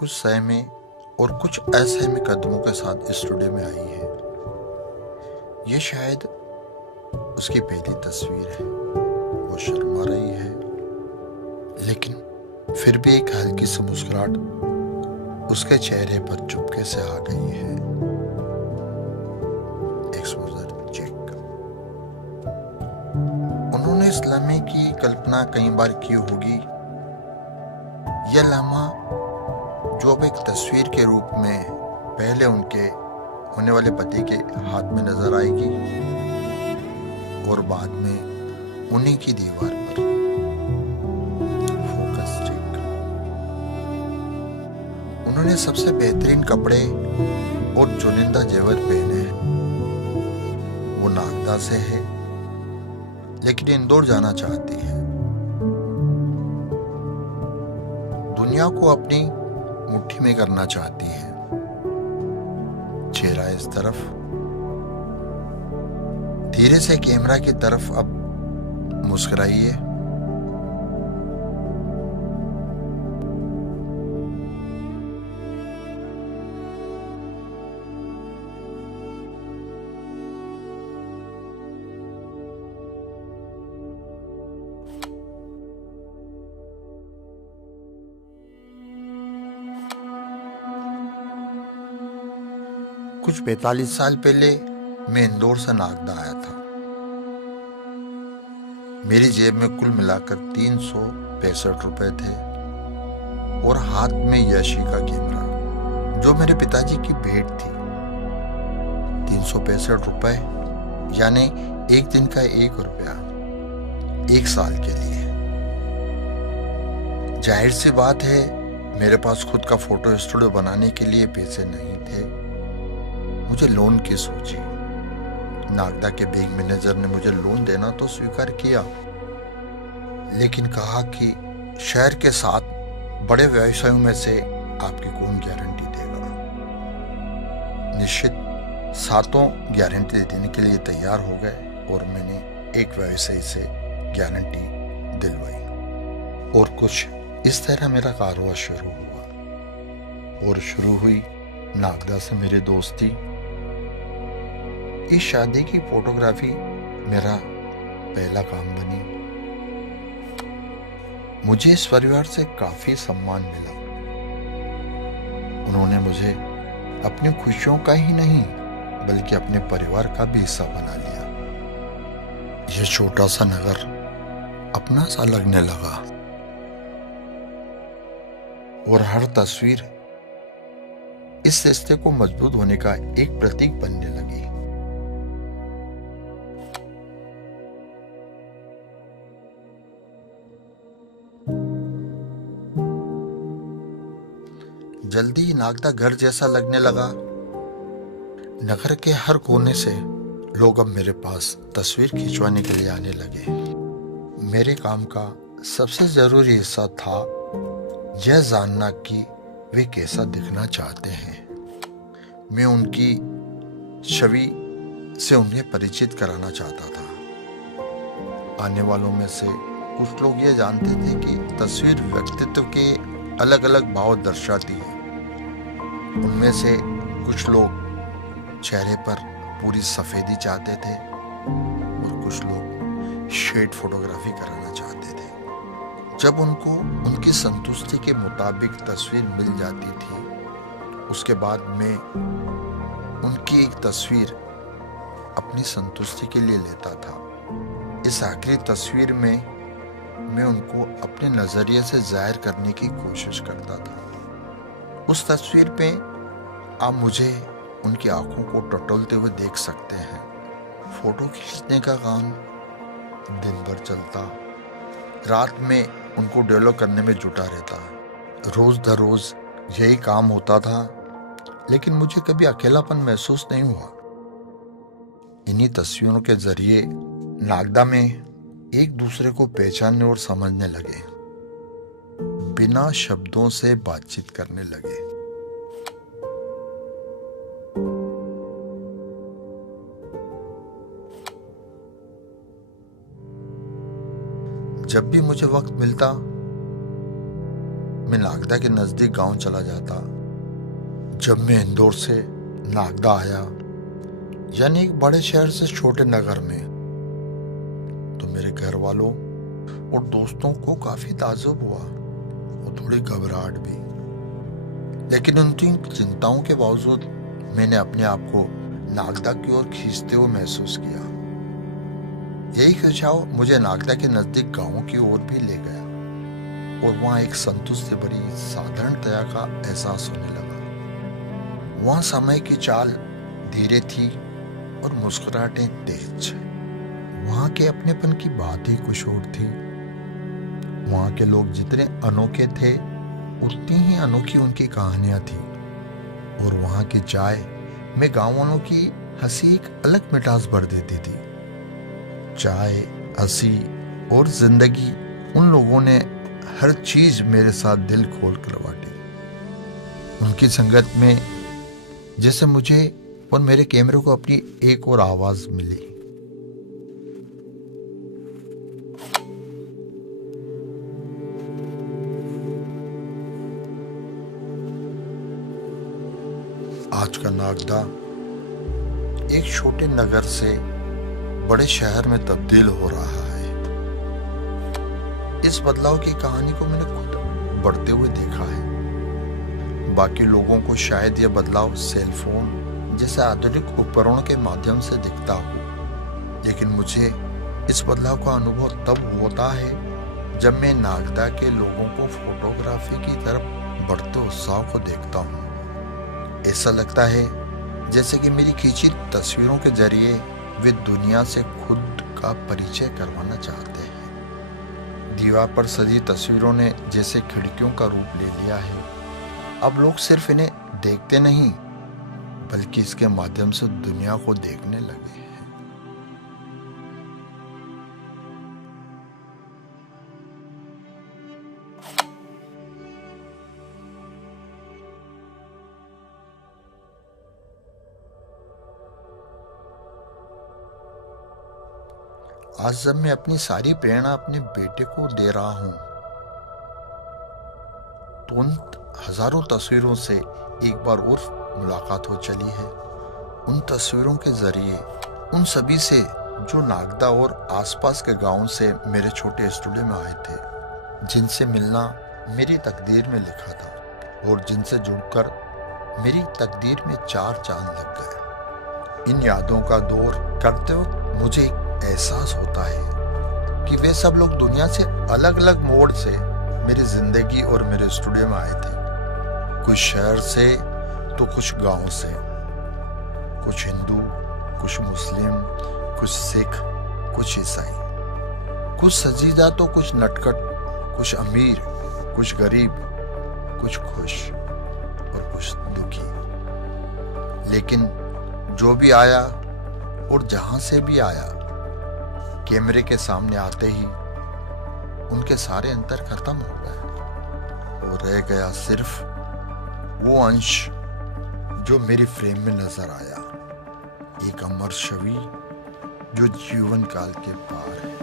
कुछ सहमे और कुछ असहमे कदमों के साथ स्टूडियो में आई है। ये शायद उसकी पहली तस्वीर है। वो शर्मा रही है, लेकिन फिर भी एक हल्की सी मुस्कुराहट उसके चेहरे पर चुपके से आ गई है। Exposure check. उन्होंने इस लम्हे की कल्पना कई बार की होगी। यह लम्हा जो अब एक तस्वीर के रूप में पहले उनके होने वाले पति के हाथ में नजर आएगी और बाद में उन्हीं की दीवार पर। Focus check. उन्होंने सबसे बेहतरीन कपड़े और चुनिंदा जेवर पहने हैं। वो नागदा से है, लेकिन इंदौर जाना चाहती है। दुनिया को अपनी मुट्ठी में करना चाहती है। चेहरा इस तरफ, धीरे से कैमरा की तरफ अब मुस्कुराइए। कुछ 45 साल पहले मैं इंदौर से नागदा आया था। मेरी जेब में कुल मिलाकर 365 रुपए थे और हाथ में यशी का कैमरा, जो मेरे पिताजी की भेंट थी। 365 रुपए यानी एक दिन का 1 रुपया, 1 साल के लिए। जाहिर सी बात है, मेरे पास खुद का फोटो स्टूडियो बनाने के लिए पैसे नहीं थे। मुझे लोन की सूझी। नागदा के बैंक मैनेजर ने मुझे लोन देना तो स्वीकार किया, लेकिन कहा कि शहर के 7 बड़े व्यवसायों में से आपकी कौन गारंटी देगा। निश्चित 7 गारंटी देने के लिए तैयार हो गए और मैंने एक व्यवसायी से गारंटी दिलवाई और कुछ इस तरह मेरा कारोबार शुरू हुआ। और शुरू हुई नागदा से मेरी दोस्ती। इस शादी की फोटोग्राफी मेरा पहला काम बनी। मुझे इस परिवार से काफी सम्मान मिला। उन्होंने मुझे अपनी खुशियों का ही नहीं, बल्कि अपने परिवार का भी हिस्सा बना लिया। यह छोटा सा नगर अपना सा लगने लगा और हर तस्वीर इस रिश्ते को मजबूत होने का एक प्रतीक बनने लगी। जल्दी ही नागदा घर जैसा लगने लगा। नगर के हर कोने से लोग अब मेरे पास तस्वीर खिंचवाने के लिए आने लगे। मेरे काम का सबसे जरूरी हिस्सा था यह जानना कि वे कैसा दिखना चाहते हैं। मैं उनकी छवि से उन्हें परिचित कराना चाहता था। आने वालों में से कुछ लोग ये जानते थे कि तस्वीर व्यक्तित्व के अलग अलग भाव दर्शाती है। उनमें से कुछ लोग चेहरे पर पूरी सफेदी चाहते थे और कुछ लोग शेड फोटोग्राफी कराना चाहते थे। जब उनको उनकी संतुष्टि के मुताबिक तस्वीर मिल जाती थी, उसके बाद मैं उनकी एक तस्वीर अपनी संतुष्टि के लिए लेता था। इस आखिरी तस्वीर में मैं उनको अपने नजरिए से जाहिर करने की कोशिश करता था। उस तस्वीर पे आप मुझे उनकी आंखों को टटोलते हुए देख सकते हैं। फोटो खींचने का काम दिन भर चलता, रात में उनको डेवलप करने में जुटा रहता। रोज दर रोज यही काम होता था, लेकिन मुझे कभी अकेलापन महसूस नहीं हुआ। इन्हीं तस्वीरों के जरिए नागदा में एक दूसरे को पहचानने और समझने लगे, बिना शब्दों से बातचीत करने लगे। जब भी मुझे वक्त मिलता, मैं नागदा के नजदीक गांव चला जाता। जब मैं इंदौर से नागदा आया, यानी एक बड़े शहर से छोटे नगर में, तो मेरे घर वालों और दोस्तों को काफी ताज्जुब हुआ और थोड़ी घबराहट भी। लेकिन उनकी चिंताओं के बावजूद मैंने अपने आप को नागदा की ओर खींचते हुए महसूस किया। यही खिंचाव मुझे नागदा के नजदीक गांव की ओर भी ले गया और वहां एक संतुष्ट से भरी साधारणतया का एहसास होने लगा। वहां समय की चाल धीरे थी और मुस्कुराहटें तेज। वहां के अपनेपन की बात ही कुछ और थी। वहां के लोग जितने अनोखे थे, उतनी ही अनोखी उनकी कहानियां थी। और वहां की चाय में गांव वालों की हंसी एक अलग मिठास भर देती थी। चाय, हंसी और जिंदगी, उन लोगों ने हर चीज मेरे साथ दिल खोल कर बांटी। उनकी संगत में जैसे मुझे और मेरे कैमरे को अपनी एक और आवाज मिली। आज का नागदा एक छोटे नगर से बड़े शहर में तब्दील हो रहा है। इस बदलाव की कहानी को मैंने खुद बढ़ते हुए देखा है। बाकी लोगों को शायद यह बदलाव सेल फोन जैसे आधुनिक उपकरणों के माध्यम से दिखता हो, लेकिन मुझे इस बदलाव का अनुभव तब होता है जब मैं नागदा के लोगों को फोटोग्राफी की तरफ बढ़ते उत्साह को देखता हूँ। ऐसा लगता है जैसे कि मेरी खींची तस्वीरों के जरिए वे दुनिया से खुद का परिचय करवाना चाहते हैं। दीवार पर सजी तस्वीरों ने जैसे खिड़कियों का रूप ले लिया है। अब लोग सिर्फ इन्हें देखते नहीं, बल्कि इसके माध्यम से दुनिया को देखने लगे हैं। आज जब मैं अपनी सारी प्रेरणा अपने बेटे को दे रहा हूं, तो उन हजारों तस्वीरों से एक बार और मुलाकात हो चली है। उन तस्वीरों के जरिए उन सभी से जो नागदा और आसपास के गांव से मेरे छोटे स्टूडियो में आए थे, जिनसे मिलना मेरी तकदीर में लिखा था और जिनसे जुड़कर मेरी तकदीर में 4 चांद लग गए। इन यादों का दौर करते वक्त मुझे एक एहसास होता है कि वे सब लोग दुनिया से अलग अलग मोड़ से मेरी जिंदगी और मेरे स्टूडियो में आए थे। कुछ शहर से तो कुछ गांव से, कुछ हिंदू, कुछ मुस्लिम, कुछ सिख, कुछ ईसाई, कुछ सजीदा तो कुछ नटखट, कुछ अमीर, कुछ गरीब, कुछ खुश और कुछ दुखी। लेकिन जो भी आया और जहां से भी आया, कैमरे के सामने आते ही उनके सारे अंतर खत्म हो गए और रह गया सिर्फ वो अंश जो मेरी फ्रेम में नजर आया, एक अमर छवि जो जीवन काल के पार है।